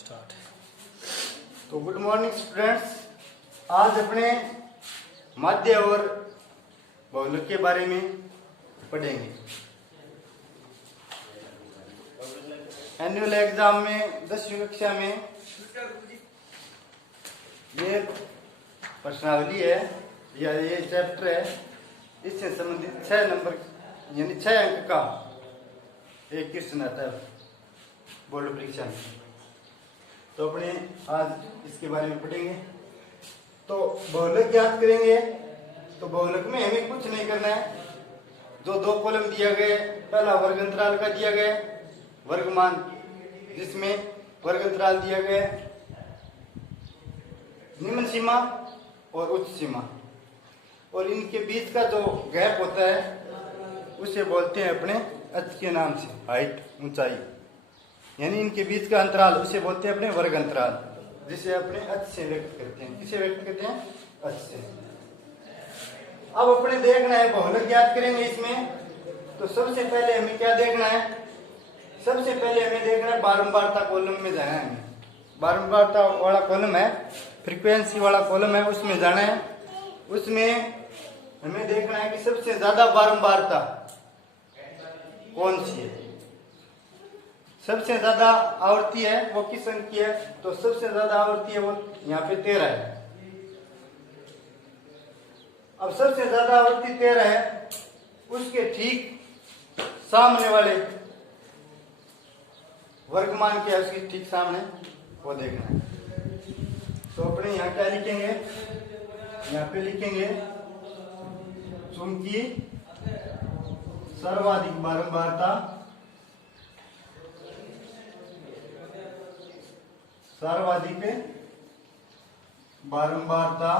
Start. तो good morning students, आज अपने माध्य और बहुलक के बारे में पढ़ेंगे। एनुअल एग्जाम में 10वीं कक्षा में ये प्रश्नावली है या ये चैप्टर है, इससे संबंधित 6 नंबर यानी 6 अंक का एक क्वेश्चन आता है बोर्ड परीक्षा में। तो अपने आज इसके बारे में पढ़ेंगे। तो बहुलक ज्ञात करेंगे। तो बहुलक में हमें कुछ नहीं करना है। जो दो कॉलम दिया गया, पहला वर्ग अंतराल का दिया गया वर्गमान, जिसमें वर्ग अंतराल दिया गया निम्न सीमा और उच्च सीमा, और इनके बीच का जो गैप होता है उसे बोलते हैं अपने h के नाम से, हाइट, ऊंचाई, यानी इनके बीच का अंतराल उसे बोलते हैं अपने वर्ग अंतराल, जिसे अपने h से व्यक्त करते हैं। किसे व्यक्त करते हैं? h से। अब अपने देखना है बहुलक ज्ञात करेंगे इसमें। तो सबसे पहले हमें क्या देखना है? सबसे पहले हमें देखना है बारंबारता कॉलम में जाना है। हमें बारंबारता वाला कॉलम है, फ्रीक्वेंसी वाला कॉलम है, उसमें जाना है। उसमें हमें देखना है कि सबसे ज्यादा बारंबारता कौन सी है, सबसे ज्यादा आवृत्ति है वो किस अंक की है? तो सबसे ज्यादा आवृत्ति है वो यहाँ पे 13 है। अब सबसे ज्यादा आवृत्ति 13 है, उसके ठीक सामने वाले वर्गमान क्या है उसके ठीक सामने, वो देखना है। तो अपने यहाँ क्या लिखेंगे? यहाँ पे लिखेंगे चूंकि सर्वाधिक बारंबारता बारंबारता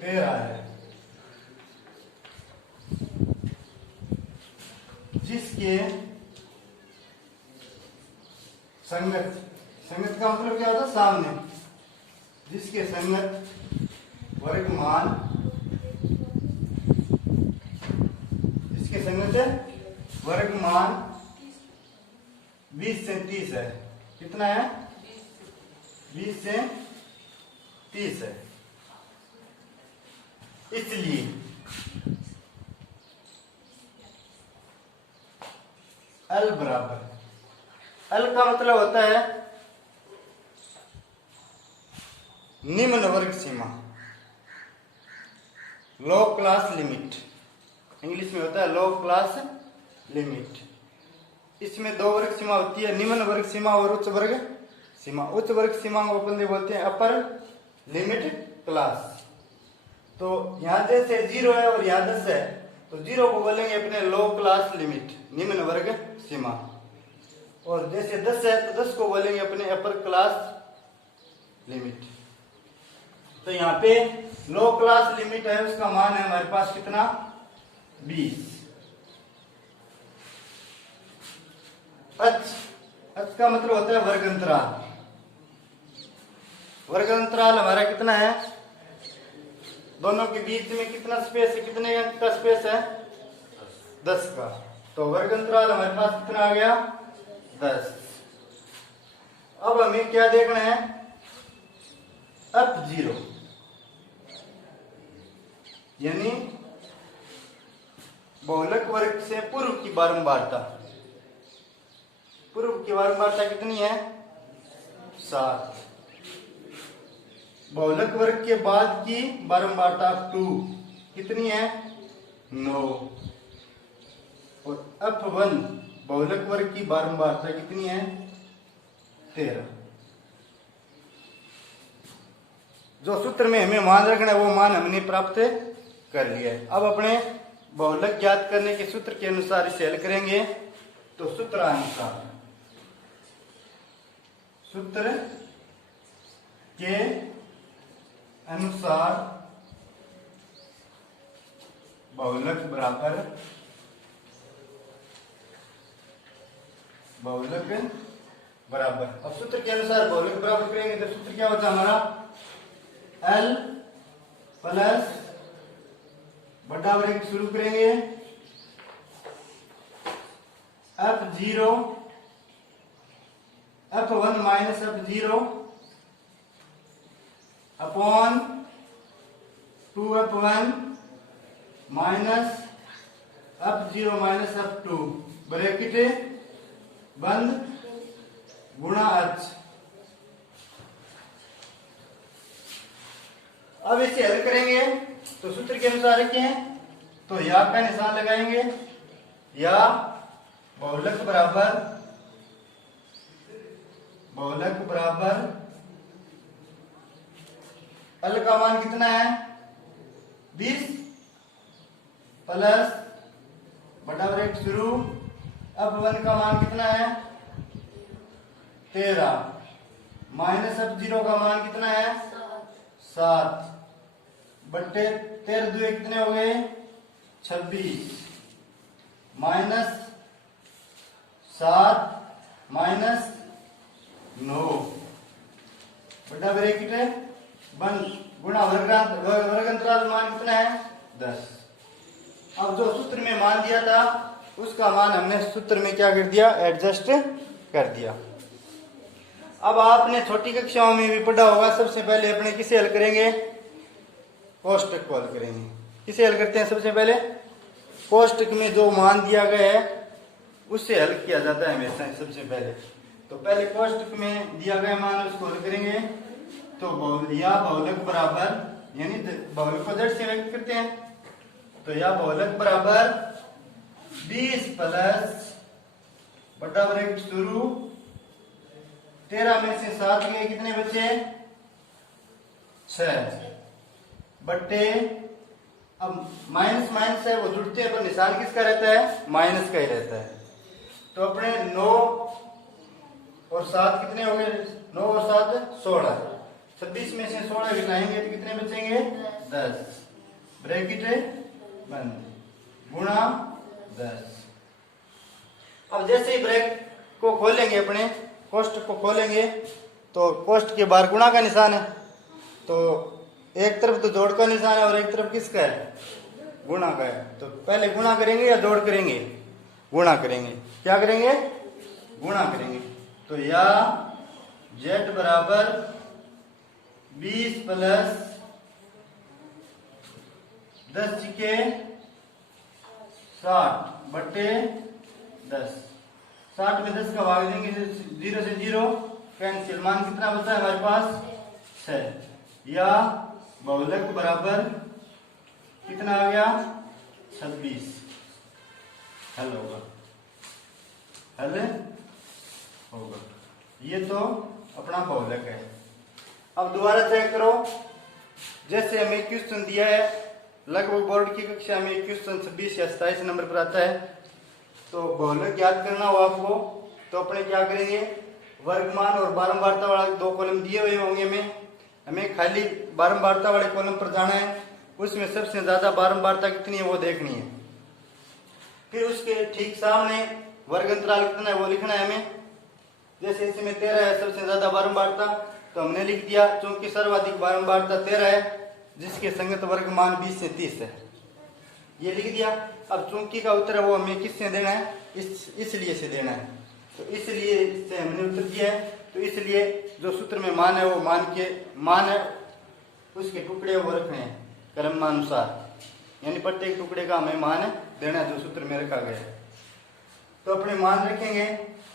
13 है, जिसके संगत का मतलब क्या होता है? सामने, जिसके संगत वर्गमान, जिसके संगत वर्गमान 20 से 30 है। कितना है? 20 से 30 है। इसलिए L बराबर, L का मतलब होता है निम्न वर्ग सीमा, लो क्लास लिमिट, इंग्लिश में होता है लो क्लास लिमिट। इसमें दो वर्ग सीमा होती है, निम्न वर्ग सीमा और उच्च वर्ग सीमा। उच्च वर्ग सीमा को अपन बोलते हैं अपर लिमिट क्लास। तो यहाँ जैसे 0 है और यहाँ 10 है, तो 0 को बोलेंगे अपने लो क्लास लिमिट, निम्न वर्ग सीमा, और जैसे 10 है तो 10 को बोलेंगे अपने अपर क्लास लिमिट। तो यहाँ पे लो क्लास लिमिट है, उसका मान है हमारे पास कितना? 20। h का मतलब होता है वर्ग अंतराल। वर्ग अंतराल हमारा कितना है? दोनों के बीच में कितना स्पेस है? कितने अंक का स्पेस है? 10 का। तो वर्ग अंतराल हमारे पास कितना आ गया? 10। अब हमें क्या देखना है? f0, यानी बहुलक वर्ग से पूर्व की बारंबारता। पूर्व की बारंबारता कितनी है? 7। बहुलक वर्ग के बाद की बारंबारता 2 कितनी है? 9। और f1 बहुलक वर्ग की बारंबारता कितनी है? 13। जो सूत्र में हमें मान रखना है वो मान हमने प्राप्त कर लिया है। अब अपने बहुलक ज्ञात करने के सूत्र के अनुसार इसे हल करेंगे। तो सूत्र के अनुसार बहुलक बराबर अब सूत्र के अनुसार बहुलक बराबर करेंगे तो सूत्र क्या होता है हमारा? L प्लस बड़ा वर्ग शुरू करेंगे f0 f1 minus f0 upon 2f1 minus f0 minus f2 bracket बंद गुणा h। अब इसे हल करेंगे तो सूत्र के अनुसार रखें, तो या का निशान लगाएंगे, या बहुलक बराबर L का मान कितना है 20 प्लस बटा ब्रैकेट शुरू f1 का मान कितना है 13 माइनस f0 का मान कितना है 7 बट्टे 13 दुए कितने हो गए 26 माइनस 7 माइनस 9 बटा ब्रैकेट है बंद गुणा वर्ग अंतराल मान कितना है 10। अब जो सूत्र में मान दिया था उसका मान हमने सूत्र में क्या कर दिया एडजस्ट कर दिया। अब आपने छोटी कक्षाओं में भी पढ़ा होगा, सबसे पहले अपने किसे हल करेंगे कोष्टक को हल करेंगे। किसे हल करते हैं सबसे पहले कोष्टक में जो मान दिया गया है उससे हल किया जाता है हमेशा सबसे पहले। तो पहले कोष्टक में दिया गया मान उसको हल करेंगे, तो या बहुलक बराबर यानी बहुलक को जड़ से व्यक्त करते हैं, तो या बहुलक बराबर 20 प्लस बटा ब्रैकेट शुरू 13 में से 7 गए कितने बचे 6 बट्टे अब माइनस माइनस है वो जुड़ते हैं पर निशान किसका रहता है माइनस का ही रहता है। तो अपने 9 और 7 कितने हो गए 9 और 7 16 26 में से 16 घटाएंगे तो कितने बचेंगे 10 ब्रैकेट बंद गुणा 10। अब जैसे ही ब्रैकेट को खोलेंगे अपने कोष्टक को खोलेंगे तो कोष्टक के बाहर गुणा का निशान है, तो एक तरफ तो जोड़ का निशान है और एक तरफ किसका है गुणा का है। तो पहले गुणा करेंगे या जोड़ करेंगे गुणा करेंगे। क्या करेंगे गुणा करेंगे। तो या z बराबर 20 प्लस 10 के 60 बट्टे 10 60 में 10 का भाग देंगे 0 से 0 कैंसिल मान कितना बचा है हमारे पास 6। या बहुलक बराबर कितना आ गया 26 हल होगा ये तो अपना बहुलक है। अब दोबारा चेक करो, जैसे हमें क्वेश्चन दिया है लगभग बोर्ड की कक्षा में क्वेश्चन 26 या 27 नंबर पर आता है, तो बहुलक याद करना हो आपको तो अपने क्या करेंगे वर्गमान और बारंबारता वाला 2 कॉलम दिए हुए होंगे, हमें खाली बारंबारता वाले कॉलम पर जाना है, उसमें सबसे ज्यादा बारंबारता कितनी है वो देखनी है। फिर उसके ठीक सामने वर्ग अंतराल कितना है वो लिखना है हमें। जैसे इसमें 13 है सबसे ज्यादा बारंबारता, तो हमने लिख दिया क्योंकि सर्वाधिक बारंबारता 13 है जिसके संगत वर्ग मान 20 से 30 है, ये लिख दिया। अब चूंकि का उत्तर है वो हमें किससे देना है इसलिए से देना है, तो इसलिए से हमने उत्तर दिया है। तो इसलिए जो सूत्र में मान है वो मान है उसके टुकड़े वो रखने हैं क्रमानुसार, यानी प्रत्येक टुकड़े का हमें मान देना है जो सूत्र में रखा गया है। तो अपने मान रखेंगे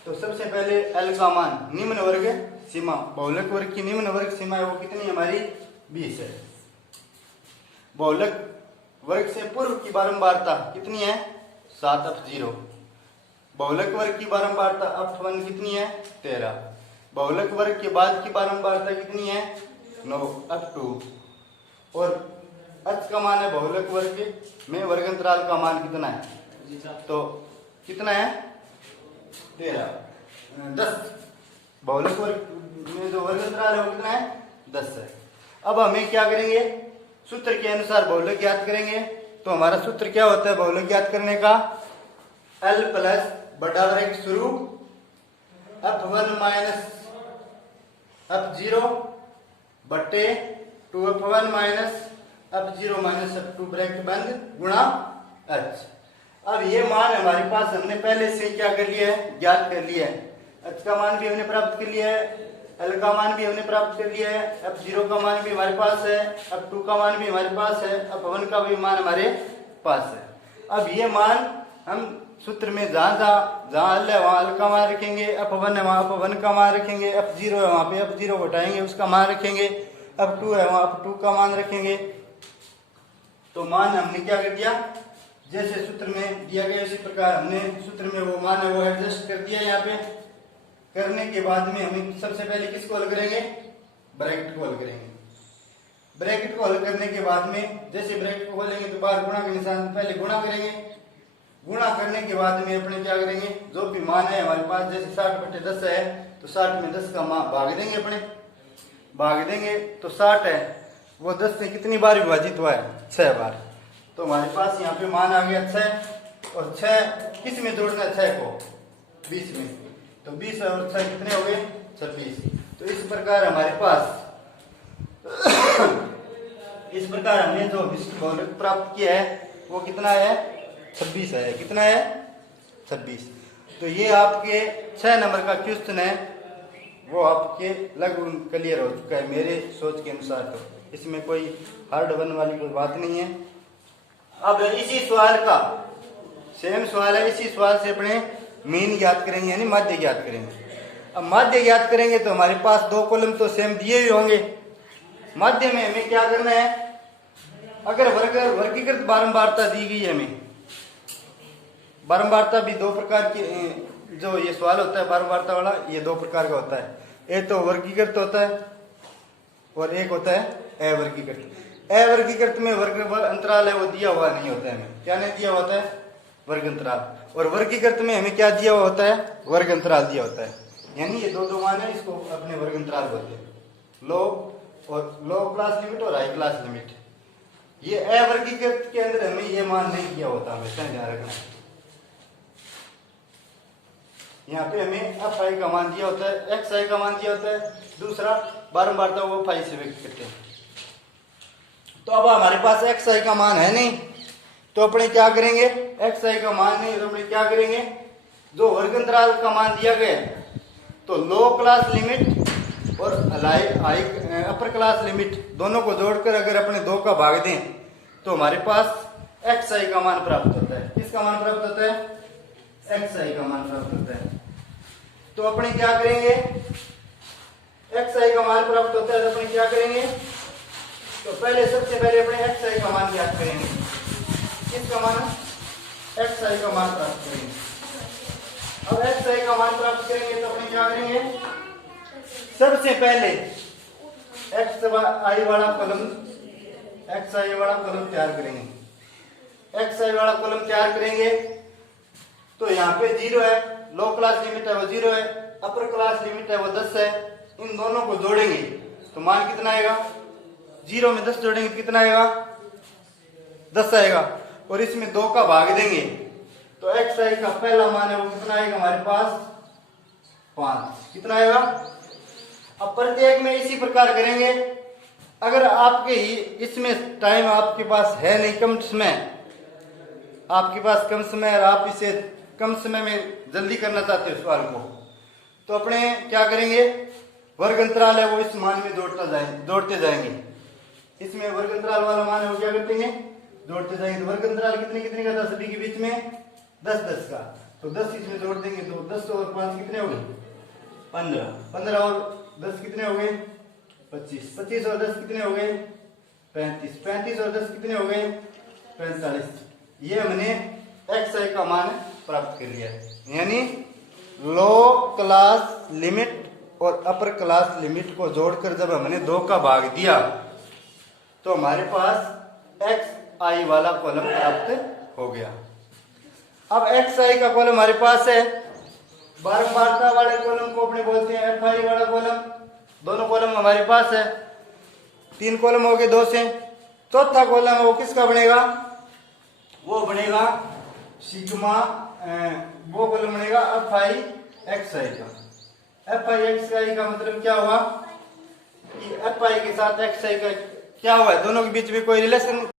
तो सबसे पहले L का मान निम्न वर्ग सीमा बहुलक वर्ग की निम्न वर्ग सीमा है वो कितनी हमारी 20 है। बहुलक वर्ग से पूर्व की बारंबारता कितनी है 7f0। बहुलक वर्ग की बारंबारता f1 कितनी है 13। बहुलक वर्ग के बाद की बारंबारता कितनी है 9f2। और h का मान है बहुलक वर्ग में वर्ग अंतराल का मान कितना है तो कितना है 10। बहुलक वर्ग में जो वर्ग अंतराल है वो कितना है 10 है। अब हमें क्या करेंगे सूत्र के अनुसार बहुलक ज्ञात करेंगे। तो हमारा सूत्र क्या होता है बहुलक ज्ञात करने का L प्लस बटा ब्रैकेट शुरू f1 माइनस f0 बटे 2f1 minus f0 minus f2 bracket बंद गुणा h। अब ये मान हमारे पास हमने पहले से क्या कर लिया है, ज्ञात कर लिया है। h का मान भी हमने प्राप्त कर लिया है, l का मान भी हमने प्राप्त कर लिया है, अब 0 का मान भी हमारे पास है, अब 2 का मान भी हमारे पास है, अब 1 का भी मान हमारे पास है। अब ये मान हम सूत्र में जहां l है वहां l का मान रखेंगे, अब 1 है वहां अब 1 का मान रखेंगे, अब 0 है वहां पे अब 0 को हटाएंगे उसका मान रखेंगे, अब 2 है वहां अब 2 का मान रखेंगे। तो मान हमने क्या कर दिया, जैसे सूत्र में दिया गया इसी प्रकार हमने सूत्र में वो मान है वो एडजस्ट कर दिया। यहाँ पे करने के बाद में हमें सबसे पहले किसको हल करेंगे, ब्रैकेट को हल करेंगे। ब्रैकेट को हल करने के बाद में जैसे ब्रैकेट को खोलेंगे तो बाहर गुणा के निशान पहले गुणा करेंगे। गुणा करने के बाद में अपने क्या करेंगे, जो भी मान है हमारे पास, जैसे 60/10 है तो 60 में 10 का मान भाग देंगे, अपने भाग देंगे तो 60 है वो 10 से कितनी बार विभाजित हुआ है, 6 बार। तो हमारे पास यहाँ पे मान आ गया 6, और 6 किस में जोड़ना है, 6 को 20 में, तो 20 और 6 कितने हो गए, 26। तो इस प्रकार हमारे पास इस प्रकार हमने जो विशिष्ट बहुलक प्राप्त किया है वो कितना है, 26 है। कितना है, 26। तो ये आपके 6 नंबर का क्वेश्चन है, वो आपके लगभग क्लियर हो चुका है मेरे सोच के अनुसार। तो इसमें कोई हार्ड बनने वाली कोई बात नहीं है। अब इसी सवाल का सेम सवाल है, इसी सवाल से अपने मीन ज्ञात करेंगे यानी माध्य ज्ञात करेंगे। अब माध्य ज्ञात करेंगे तो हमारे पास 2 कॉलम तो सेम दिए हुए होंगे। माध्य में हमें क्या करना है, अगर वर्गीकृत बारंबारता दी गई है, हमें बारंबारता भी 2 प्रकार की, जो ये सवाल होता है बारंबारता वाला ये 2 प्रकार का होता है। एक तो वर्गीकृत होता है और एक होता है अवर्गीकृत। अवर्गीकृत में वर्ग अंतराल है वो दिया हुआ नहीं होता है, हमें क्या नहीं दिया होता है, वर्ग अंतराल। और वर्गीकृत में हमें क्या दिया हुआ होता है, वर्ग अंतराल दिया होता है। यानी ये 2 मान है, इसको अपने वर्ग अंतराल बोलते हैं, लो क्लास लिमिट और हाई क्लास लिमिट। ये अवर्गीकृत के अंदर हमें ये मान नहीं दिया होता, हमेशा ध्यान रखना। यहाँ पे हमें एफ आई का मान दिया होता है, एक्स आई का मान दिया होता है, दूसरा बारंबारता वो फाई से व्यक्त करते हैं। तो अब हमारे पास एक्स आई का मान है नहीं, तो अपने क्या करेंगे, एक्स आई का मान नहीं तो अपने क्या करेंगे, जो वर्ग अंतराल का मान दिया गया तो लो क्लास लिमिट और अपर क्लास लिमिट दोनों को जोड़कर अगर अपने 2 का भाग दें तो हमारे पास एक्स आई का मान प्राप्त होता है। किसका मान प्राप्त होता है, एक्स आई का मान प्राप्त होता है। तो अपने क्या करेंगे, एक्स आई का मान प्राप्त होता है तो अपने क्या करेंगे, तो पहले सबसे पहले अपने एक्स आई का मान ज्ञात करेंगे। किसका मान, एक्स आई का मान प्राप्त करेंगे। अब एक्स आई का मान प्राप्त करेंगे तो अपने क्या करेंगे, सबसे पहले एक्स आई वाला कॉलम तैयार करेंगे। एक्स आई वाला कॉलम तैयार करेंगे तो यहाँ पे 0 है, लो क्लास लिमिट है वो 0 है, अपर क्लास लिमिट है वो 10 है। इन दोनों को जोड़ेंगे तो मान कितना आएगा, 0 में 10 जोड़ेंगे कितना आएगा, 10 आएगा। और इसमें 2 का भाग देंगे तो एक्स आई का पहला मान है वो कितना आएगा हमारे पास, 5। कितना आएगा। अब प्रत्येक में इसी प्रकार करेंगे। अगर आपके इसमें टाइम आपके पास है नहीं, कम समय आपके पास कम समय, और आप इसे कम समय में जल्दी करना चाहते हो सवाल को, तो अपने क्या करेंगे, वर्ग अंतराल है वो इस मान में जोड़ते जाएंगे। इसमें वर्ग अंतराल वाला मान है वो क्या करते हैं, जोड़ते जाएंगे। तो वर्ग अंतराल कितने का था, सभी के बीच में 10-10 का, तो 10 इसमें जोड़ देंगे तो 10 और 5 कितने हो गए, 15 और 10 कितने हो गए, 25 और 10 कितने हो गए, 35 और 10 कितने हो गए, 45। ये हमने एक्स आई का मान प्राप्त कर लिया है। यानी लो क्लास लिमिट और अपर क्लास लिमिट को जोड़कर जब हमने 2 का भाग दिया तो हमारे पास एक्स आई वाला कॉलम प्राप्त हो गया। अब एक्स आई का कॉलम हमारे पास है, बारंबारता वाले कॉलम को अपने बोलते हैं एफ आई वाला कॉलम। दोनों कॉलम हमारे पास है, 3 कॉलम हो गए 2 से। चौथा कॉलम है वो किसका बनेगा, वो बनेगा सिग्मा, वो कॉलम बनेगा एफ आई एक्स आई का। एफ आई एक्स आई का मतलब क्या हुआ कि एफ आई के साथ एक्स आई का क्या हुआ है, दोनों के बीच में कोई रिलेशन